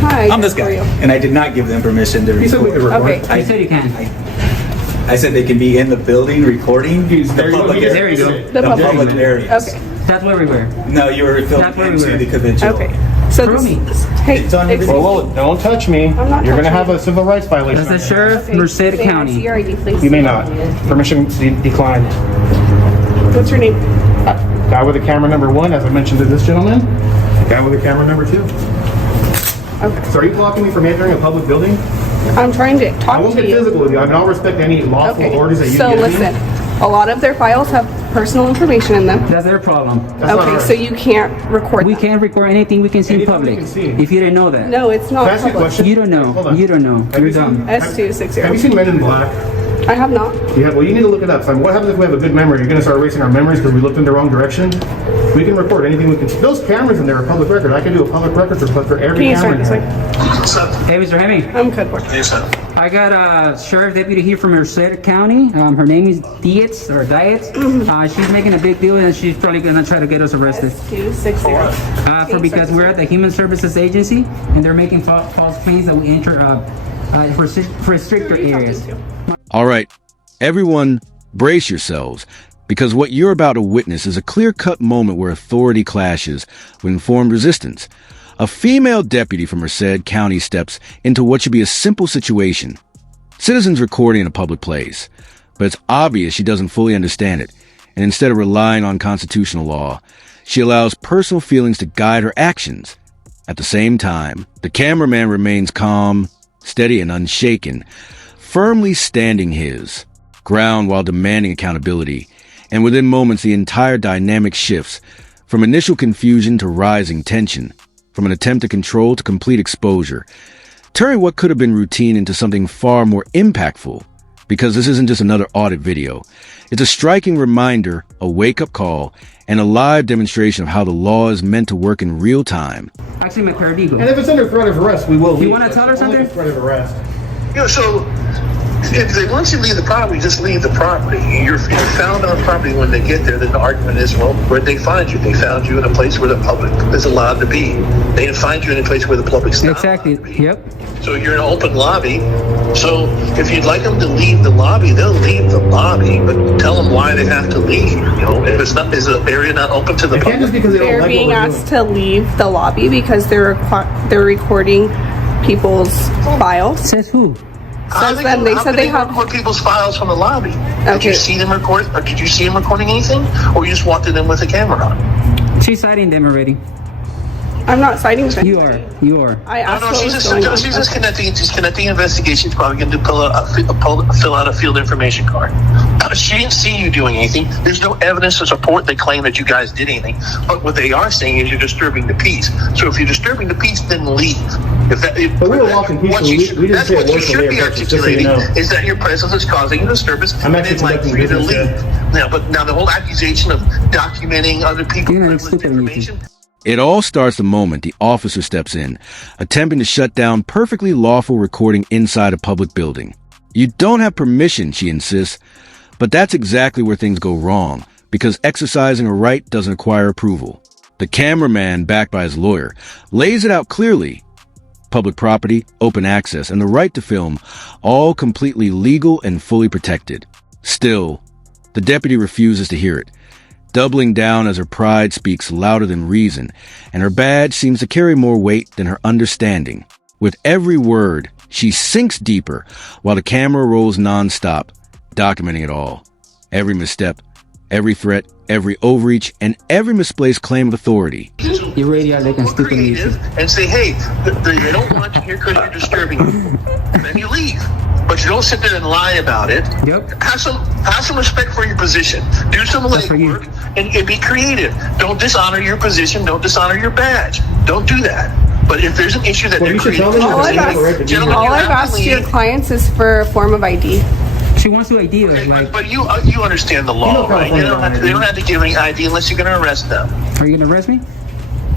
Hi. I'm this guy, and I did not give them permission to record. You said we could record. Okay. I said you can. I said they can be in the building recording the public There areas. you go. The public areas. Okay. That's where we were. No, you were That's filming where we into were. the convention. Okay. So Prove me. hey, It's on excuse video. me. Whoa, don't touch me. I'm not You're going to touching have you. a civil rights violation. That's the on your hands. sheriff, Merced May I see County. your ID, please? You may not. Permission declined. What's your name? Guy with the camera number 1, as I mentioned to this gentleman. Guy with the camera number 2. Okay. So are you blocking me from entering a public building? I'm trying to I talk won't to get you. physical with you. I mean, I'll respect any lawful Okay. orders that you So give listen, me. a lot of their files have personal information in them. That's their problem. That's not Okay, ours. so you can't record We them. can't record anything we can see in Anything we public. can see. If you didn't know that. No, it's not Can I ask you a public. question? You don't know. Hold on. You don't know. Have You're you seen- dumb. Have you S260. seen Men in Black? I have not. Yeah, well, you need to look it up. So what happens if we have a good memory? You're going to start erasing our memories because we looked in the wrong direction? We can record anything we can. Those cameras in there are public record. I can do a public records request for every Can you camera start in this there. way? Hey, Mr. Hemming. I'm good. I got a sheriff deputy here from Merced County. Her name is Dietz or Dietz. She's making a big deal, and she's probably gonna try to get us arrested. S260. Because we're at the Human Services Agency, and they're making false claims that we enter for stricter areas. All right, everyone, brace yourselves, because what you're about to witness is a clear-cut moment where authority clashes with informed resistance. A female deputy from Merced County steps into what should be a simple situation. Citizens recording in a public place, but it's obvious she doesn't fully understand it, and instead of relying on constitutional law, she allows personal feelings to guide her actions. At the same time, the cameraman remains calm, steady, and unshaken, firmly standing his ground while demanding accountability, and within moments the entire dynamic shifts from initial confusion to rising tension, from an attempt to control to complete exposure, turning what could have been routine into something far more impactful, because this isn't just another audit video. It's a striking reminder, a wake-up call, and a live demonstration of how the law is meant to work in real time. Actually, my paralegal. And if it's under threat of arrest, we will leave. You wanna tell her It's only something? for threat of arrest. You know, so if they, once you leave the property, just leave the property. You're found on property when they get there. Then the argument is, well, where'd they find you? They found you in a place where the public is allowed to be. They didn't find you in a place where the public's not Exactly. allowed to be. Yep. So you're in an open lobby. So if you'd like them to leave the lobby, they'll leave the lobby, but tell them why they have to leave. You know, if it's not, is the area not open to the It can't just public? because they don't They're like being what we're asked to leave the lobby because they're recording people's files. Says who? How Says them. They how said could they have. record people's files from the lobby. Did Okay. you see them record? Or did you see them recording anything, or you just walked in with a camera? She's citing them already. I'm not citing them. You are. You are. I No, asked no, what she's was just, going on. she's just connecting investigation. She's probably going to fill out a field information card. She didn't see you doing anything. There's no evidence to support they claim that you guys did anything. But what they are saying is you're disturbing the peace. So if you're disturbing the peace, then leave. But we were walking peacefully. We didn't that's say a what you word till should they be approached us, just so you articulating, know. is that your presence is causing a disturbance. I'm and actually they'd like conducting for you to business leave. Now the whole accusation of documenting other people's You're not privileged stupid, information. It all starts the moment the officer steps in, attempting to shut down perfectly lawful recording inside a public building. You don't have permission, she insists, but that's exactly where things go wrong, because exercising a right doesn't require approval. The cameraman, backed by his lawyer, lays it out clearly. Public property, open access, and the right to film, all completely legal and fully protected. Still, the deputy refuses to hear it, doubling down as her pride speaks louder than reason, and her badge seems to carry more weight than her understanding. With every word, she sinks deeper, while the camera rolls nonstop, documenting it all. Every misstep, every threat, every overreach, and every misplaced claim of authority. You're radioactive and stupid Creative music. and say, hey, they don't want you here because you're disturbing them. Then you leave. But you don't sit there and lie about it. Yep. Have some respect for your position. Do some That's for you. legwork and be creative. Don't dishonor your position. Don't dishonor your badge. Don't do that. But if there's an issue that Well, they're you should tell creating, them All that I've it's asked- incorrect to do Gentlemen, that. All you I've have to asked your leave. clients is for a form of ID. She wants to ID us. Okay, Like, but you understand the law, right? They don't have to give any ID unless you're going to arrest them. are you gonna arrest me?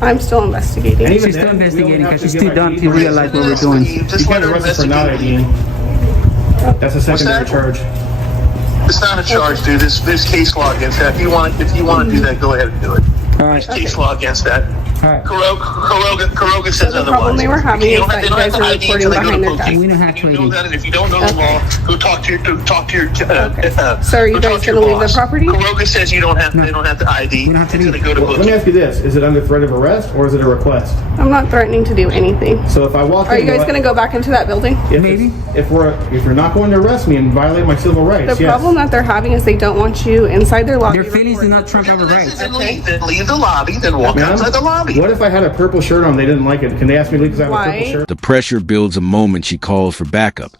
I'm still investigating. And even She's still then, we don't investigating have because to she's give too dumb ID. to realize what we're doing. Just You let can't her arrest us for not investigate. IDing. That's a secondary that? charge. It's not a charge, dude. There's case law against that. If you want to do that, go ahead and do it. All right. There's case law against that. right. Kuroga says The otherwise. problem they were having You is don't that have- you guys they don't are have to ID recording until they go to behind their booking. desk. We don't have You know to that, and if you don't know the law, go talk to your So are you go guys talk to your gonna leave the boss. property? Kuroga says you don't have. They don't have to ID We don't have to until they leave. go to Let me booking. ask you this: is it under threat of arrest or is it a request? I'm not threatening to do anything. So if I walk Are in, you guys going to go back into that building? Maybe. if you're not going to arrest me and violate my civil rights, The yes. problem that they're having is they don't want you inside their lobby. Their feelings do not trump our rights. Then leave the lobby. Then walk Ma'am, outside the lobby. what if I had a purple shirt on? They didn't like it. Can they ask me to leave because I have a Why? purple shirt? The pressure builds a moment she calls for backup,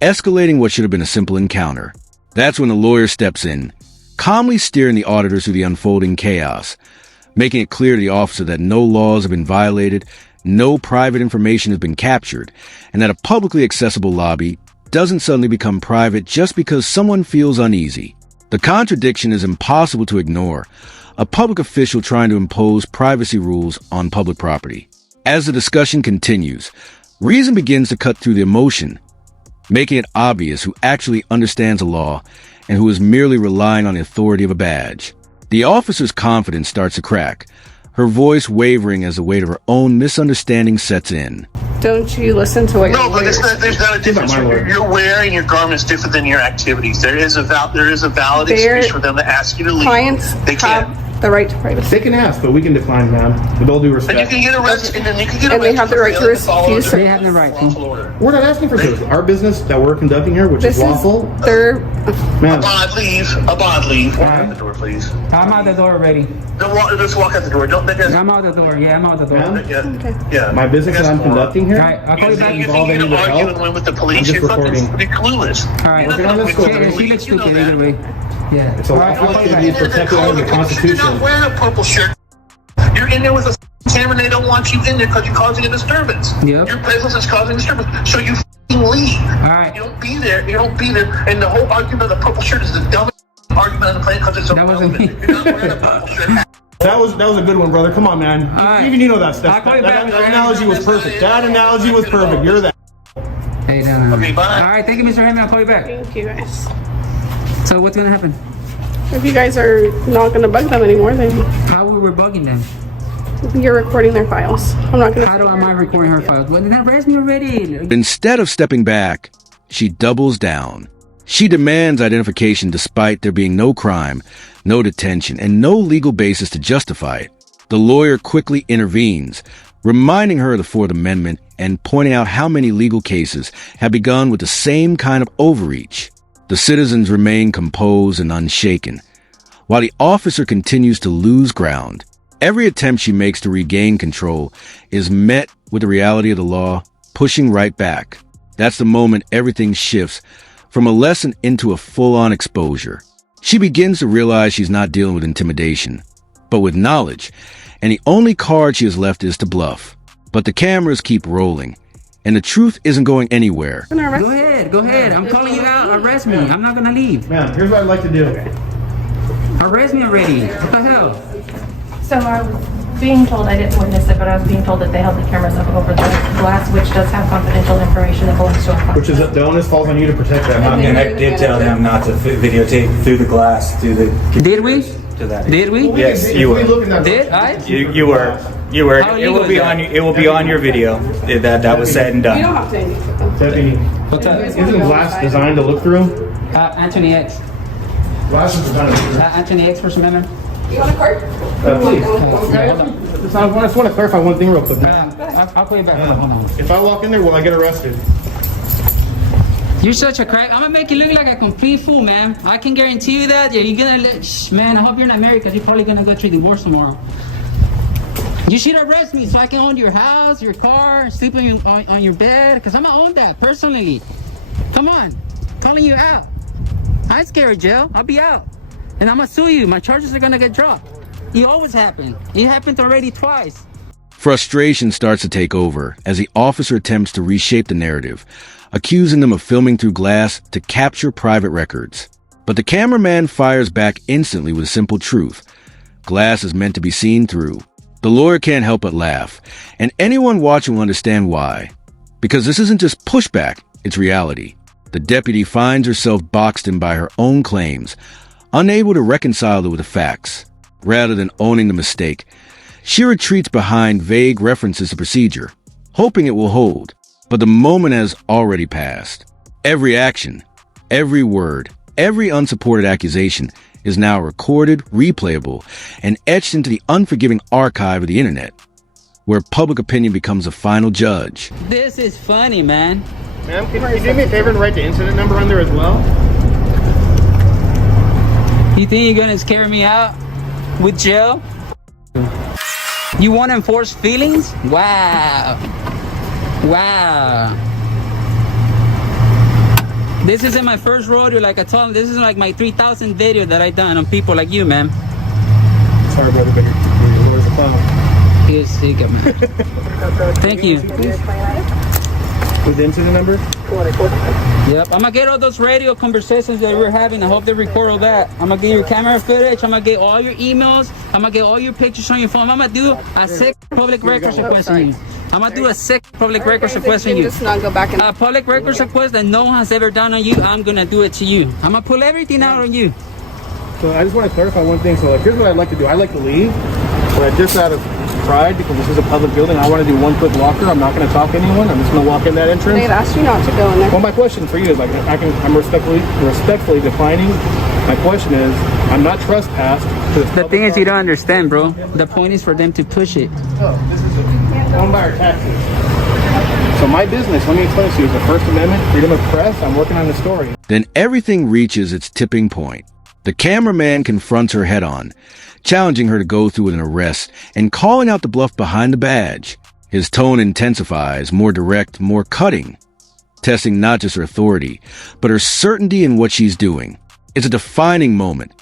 escalating what should have been a simple encounter. That's when the lawyer steps in, calmly steering the auditors through the unfolding chaos, making it clear to the officer that no laws have been violated, no private information has been captured, and that a publicly accessible lobby doesn't suddenly become private just because someone feels uneasy. The contradiction is impossible to ignore. A public official trying to impose privacy rules on public property. As the discussion continues, reason begins to cut through the emotion, making it obvious who actually understands the law and who is merely relying on the authority of a badge. The officer's confidence starts to crack, her voice wavering as the weight of her own misunderstanding sets in. Don't you listen to what your No, but lawyers there's not a difference. my lawyer. You're wearing your garments different than your activities. There is a valid Their excuse for them to ask you to leave. clients They can't. have the right to privacy. They can ask, but we can decline, ma'am. With all due But you respect. can get arrested, and then you can get And arrested. they have the for right to failing follow refuse the They have the right to. lawful order. We're not asking for service. Our business that we're conducting here, which This is is lawful, their. ma'am. A bond leave. Walk out the door, please. I'm out the door already. Just walk out the door. Don't make us. I'm out the door. Yeah, I'm out the door. Ma'am? Yeah. My business that I'm conducting here. All right, I'll call you You back. think Involve you're any gonna of the argue help? and win with the I'm police? just You're fucking recording. clueless. All right. You're not Working on gonna this win story. with the She police. looks You know stupid that. either way. Yeah. It's a All right, lawful I'll call you activity back. protected under the You're Constitution. not wearing a purple shirt. You're in there with a camera and they don't want you in there because you're causing a disturbance. Yep. Your presence is causing a disturbance. So you leave. All right. You don't be there. You don't be there. And the whole argument of the purple shirt is the dumbest argument on the planet because it's That wasn't me. irrelevant. You're not wearing a purple shirt. That was a good one, brother. Come on, man. right. Even you know that I'll stuff. call you That back. analogy was perfect. That analogy was perfect. You're that. Hey, no. Okay, bye. All right, thank you, Mr. Hammond. I'll call you back. Thank you guys. So what's gonna happen? If you guys are not going to bug them anymore, then How we were bugging them? you're recording their files. I'm not going to. How am I recording her files? Well, then arrest me already. Instead of stepping back, she doubles down. She demands identification despite there being no crime, no detention, and no legal basis to justify it. The lawyer quickly intervenes, reminding her of the Fourth Amendment and pointing out how many legal cases have begun with the same kind of overreach. The citizens remain composed and unshaken, while the officer continues to lose ground. Every attempt she makes to regain control is met with the reality of the law, pushing right back. That's the moment everything shifts from a lesson into a full-on exposure. She begins to realize she's not dealing with intimidation, but with knowledge, and the only card she has left is to bluff. But the cameras keep rolling, and the truth isn't going anywhere. Go ahead. I'm calling you out. Arrest me. I'm not gonna leave. Ma'am, here's what I'd like to do. Arrest me already. What the hell? So I was being told, I didn't witness it, but I was being told that they held the cameras up over the glass, which does have confidential information that belongs to our client. Which is the onus falls on you to protect that. And I did tell them not to videotape through the glass, through the Did we? to that. Did we? Yes, If you we were. look in that- Did I? You were. How It will illegal be is on. that? It will be on your video. That was said and You don't done. have to engage with them. Deputy, What's up? isn't glass designed to look through? Anthony X. Glass is designed to look through. Anthony X, First Amendment. You want a card? Please. Yeah, hold on. I just want to clarify one thing real quick. I'll call you back. Hold on. If I walk in there, will I get arrested? You're such a crack. I'm gonna make you look like a complete fool, man. I can guarantee you that. Yeah, you're gonna man, I hope you're not married because you're probably gonna go through divorce tomorrow. You should arrest me so I can own your house, your car, sleep on your bed, because I'm gonna own that personally. Come on. Calling you out. I ain't scared of jail. I'll be out. And I'm gonna sue you. My charges are gonna get dropped. It always happen. It happened already twice. Frustration starts to take over as the officer attempts to reshape the narrative, accusing them of filming through glass to capture private records. But the cameraman fires back instantly with a simple truth. Glass is meant to be seen through. The lawyer can't help but laugh, and anyone watching will understand why. Because this isn't just pushback, it's reality. The deputy finds herself boxed in by her own claims, unable to reconcile it with the facts. Rather than owning the mistake, She retreats behind vague references to procedure, hoping it will hold. But the moment has already passed. Every action, every word, every unsupported accusation is now recorded, replayable, and etched into the unforgiving archive of the internet, where public opinion becomes a final judge. This is funny, man. Ma'am, can you do me a favor and write the incident number on there as well? You think you're gonna scare me out with jail? You want to enforce feelings? Wow. Wow. This isn't my first rodeo, like I told him. This is like my 3,000 video that I done on people like you, man. Sorry, brother, but your lawyer's a clown. You're sick of me. Thank you. With the incident number? Yep, I'm gonna get all those radio conversations that we're having. I hope they record all that. I'm gonna get your camera footage. I'm gonna get all your emails. I'm gonna get all your pictures on your phone. I'm gonna do a sick public records request on you. I'm gonna do a sick public records request on you. Just not go back and. A public records request that no one has ever done on you. I'm gonna do it to you. I'm gonna pull everything out on you. So I just want to clarify one thing. So like, here's what I'd like to do. I'd like to leave, but just out of pride, because this is a public building, I want to do one quick walker. I'm not going to talk to anyone. I'm just going to walk in that entrance. They've asked you not to go in there. Well, my question for you is like, I'm respectfully defining. My question is, I'm not trespassed. The thing is, you don't understand, bro. The point is for them to push it. Oh, this is owned by our taxes. So my business, let me explain to you, is the First Amendment, freedom of press. I'm working on the story. Then everything reaches its tipping point. The cameraman confronts her head-on, challenging her to go through with an arrest and calling out the bluff behind the badge. His tone intensifies, more direct, more cutting, testing not just her authority, but her certainty in what she's doing. It's a defining moment,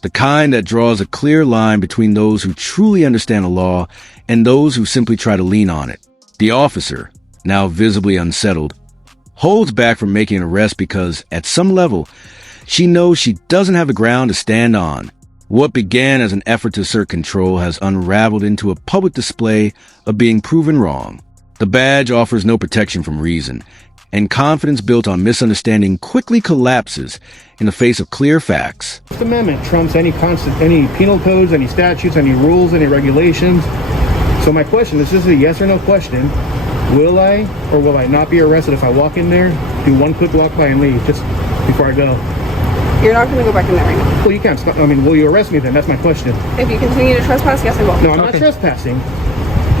the kind that draws a clear line between those who truly understand the law and those who simply try to lean on it. The officer, now visibly unsettled, holds back from making an arrest because, at some level, she knows she doesn't have the ground to stand on. What began as an effort to assert control has unraveled into a public display of being proven wrong. The badge offers no protection from reason, and confidence built on misunderstanding quickly collapses in the face of clear facts. The First Amendment trumps any penal codes, any statutes, any rules, any regulations. So my question, this is a yes or no question. Will I or will I not be arrested if I walk in there, do one quick walk by and leave just before I go? You're not going to go back in there right now. Well, you can't. I mean, will you arrest me then? That's my question. If you continue to trespass, yes, I will. No, I'm not trespassing.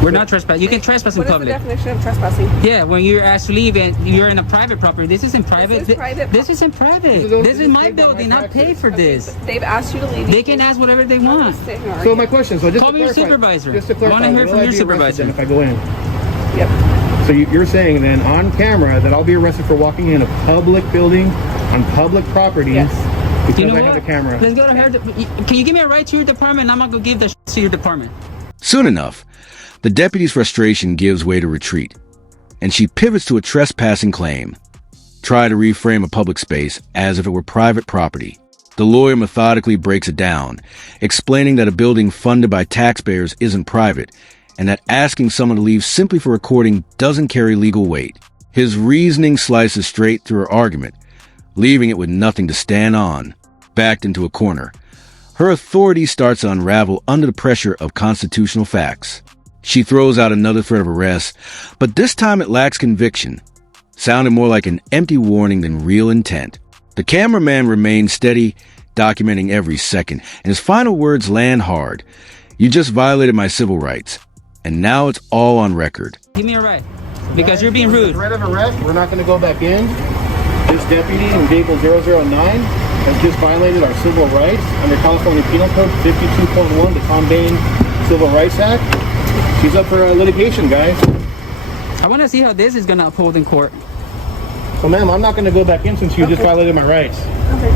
We're not trespassing. You can trespass in What is the public. definition of trespassing? Yeah, when you're asked to leave and you're in a private property. This isn't private. This is private. This isn't private. This is my building. I paid for this. They've asked you to leave. They can ask whatever they want. Sit here, So my question, so just Call to me your clarify, supervisor. just to I clarify, wanna hear will from I your be arrested supervisor. then if I go in? Yep. So you're saying then on camera that I'll be arrested for walking in a public building on public property Yes. because You know I have what? a camera. Let's go to her. Can you give me a ride to your department? I'm gonna go give the to your department. Soon enough, the deputy's frustration gives way to retreat, and she pivots to a trespassing claim. Try to reframe a public space as if it were private property. The lawyer methodically breaks it down, explaining that a building funded by taxpayers isn't private, and that asking someone to leave simply for recording doesn't carry legal weight. His reasoning slices straight through her argument, leaving it with nothing to stand on. Backed into a corner, her authority starts to unravel under the pressure of constitutional facts. She throws out another threat of arrest, but this time it lacks conviction, sounding more like an empty warning than real intent. The cameraman remains steady, documenting every second, and his final words land hard. You just violated my civil rights, and now it's all on record. Give me a ride, because you're being rude. Threat of arrest, we're not going to go back in. This deputy in vehicle 009 has just violated our civil rights under California Penal Code 52.1, the Tom Bain Civil Rights Act. She's up for litigation, guys. I want to see how this is gonna uphold in court. So, ma'am, I'm not going to go back in since you just violated my rights. Okay.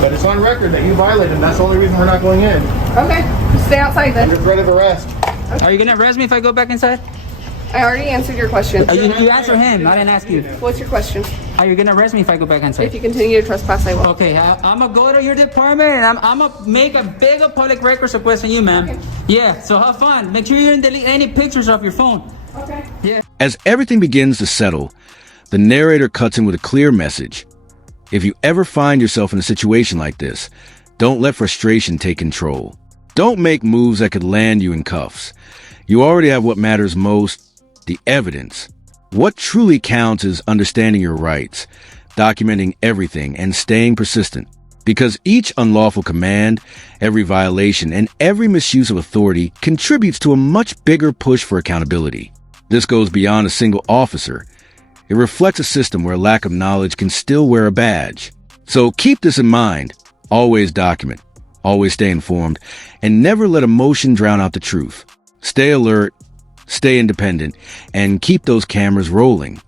But it's on record that you violated, and that's the only reason we're not going in. Okay. Stay outside Under then. threat of arrest. Are you gonna arrest me if I go back inside? I already answered your question. You answer him. I didn't ask you. What's your question? Are you gonna arrest me if I go back If inside? you continue to trespass, I will. Okay, I'm gonna go to your department and I'm gonna make a bigger public records request on you, ma'am. Okay. Yeah, so have fun. Make sure you didn't delete any pictures off your phone. Okay. Yeah. As everything begins to settle, the narrator cuts in with a clear message. If you ever find yourself in a situation like this, don't let frustration take control. Don't make moves that could land you in cuffs. You already have what matters most, the evidence. What truly counts is understanding your rights, documenting everything, and staying persistent. Because each unlawful command, every violation, and every misuse of authority contributes to a much bigger push for accountability. This goes beyond a single officer. It reflects a system where lack of knowledge can still wear a badge. So keep this in mind. Always document, always stay informed, and never let emotion drown out the truth. Stay alert, stay independent, and keep those cameras rolling.